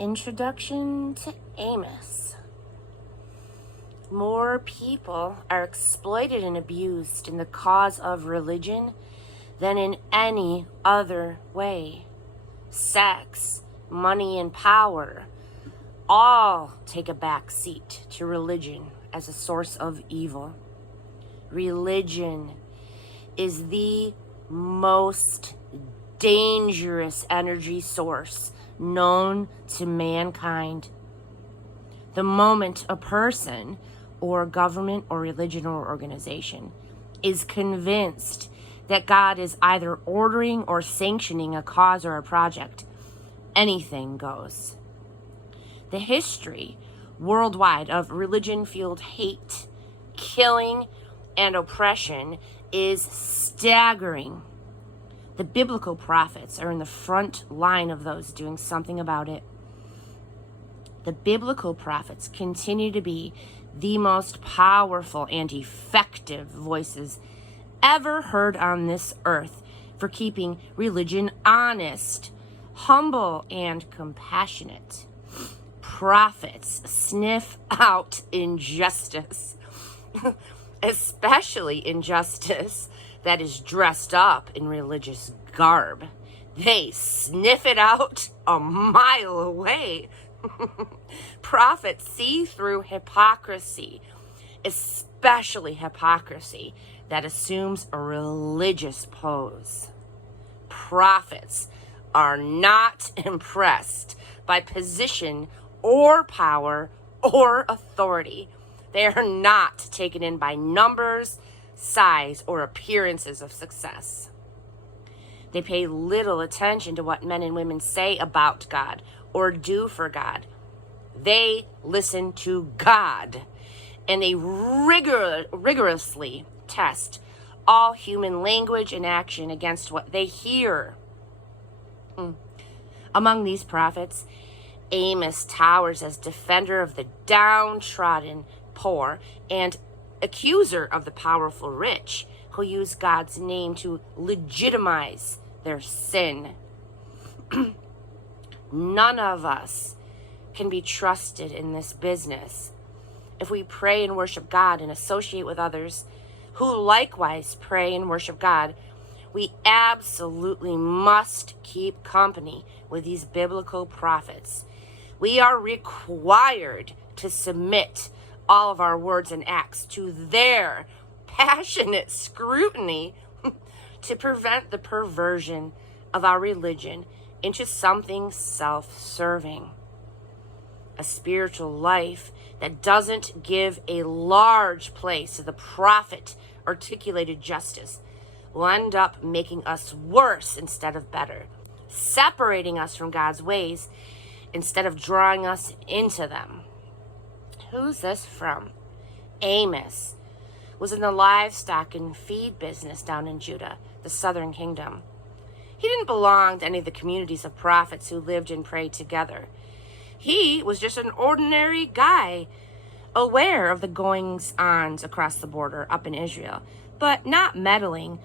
Introduction to Amos. More people are exploited and abused in the cause of religion than in any other way. Sex, money, and power all take a back seat to religion as a source of evil. Religion is the most dangerous energy source known to mankind. The moment a person or government or religion or organization is convinced that God is either ordering or sanctioning a cause or a project, anything goes. The history worldwide of religion-fueled hate, killing, and oppression is staggering. The biblical prophets are in the front line of those doing something about it. The biblical prophets continue to be the most powerful and effective voices ever heard on this earth for keeping religion honest, humble, and compassionate. Prophets sniff out injustice, especially injustice that is dressed up in religious garb. They sniff it out a mile away. Prophets see through hypocrisy, especially hypocrisy that assumes a religious pose. Prophets are not impressed by position or power or authority. They are not taken in by numbers, size, or appearances of success. They pay little attention to what men and women say about God or do for God. They listen to God, and they rigorously test all human language and action against what they hear. Among these prophets, Amos towers as defender of the downtrodden poor and accuser of the powerful rich who use God's name to legitimize their sin. None of us can be trusted in this business. If we pray and worship God and associate with others who likewise pray and worship God, we absolutely must keep company with these biblical prophets. We are required to submit all of our words and acts to their passionate scrutiny to prevent the perversion of our religion into something self-serving. A spiritual life that doesn't give a large place to the prophet-articulated justice will end up making us worse instead of better, separating us from God's ways instead of drawing us into them. Who's this from? Amos was in the livestock and feed business down in Judah, the southern kingdom. He didn't belong to any of the communities of prophets who lived and prayed together. He was just an ordinary guy, aware of the goings-ons across the border up in Israel, but not meddling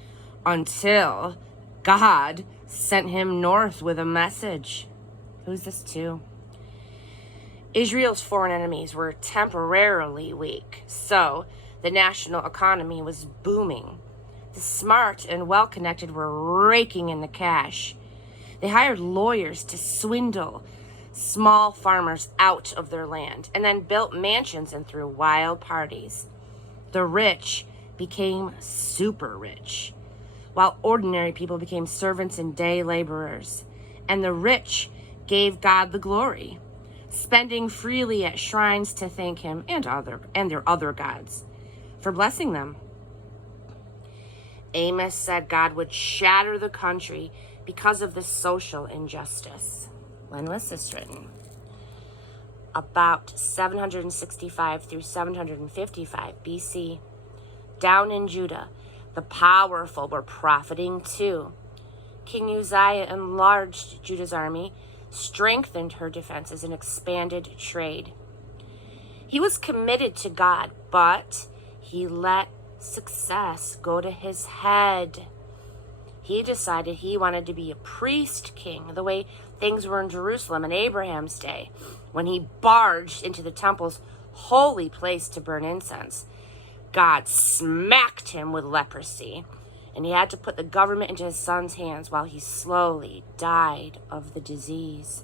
until God sent him north with a message. Who's this to? Israel's foreign enemies were temporarily weak, so the national economy was booming. The smart and well-connected were raking in the cash. They hired lawyers to swindle small farmers out of their land and then built mansions and threw wild parties. The rich became super rich, while ordinary people became servants and day laborers. And the rich gave God the glory, spending freely at shrines to thank him and their other gods for blessing them. Amos said God would shatter the country because of this social injustice. When was this written? About 765 through 755 BC. Down in Judah, the powerful were profiting too. King Uzziah enlarged Judah's army, strengthened her defenses, and expanded trade. He was committed to God, but he let success go to his head. He decided he wanted to be a priest king, the way things were in Jerusalem in Abraham's day, when he barged into the temple's holy place to burn incense. God smacked him with leprosy, and he had to put the government into his son's hands while he slowly died of the disease.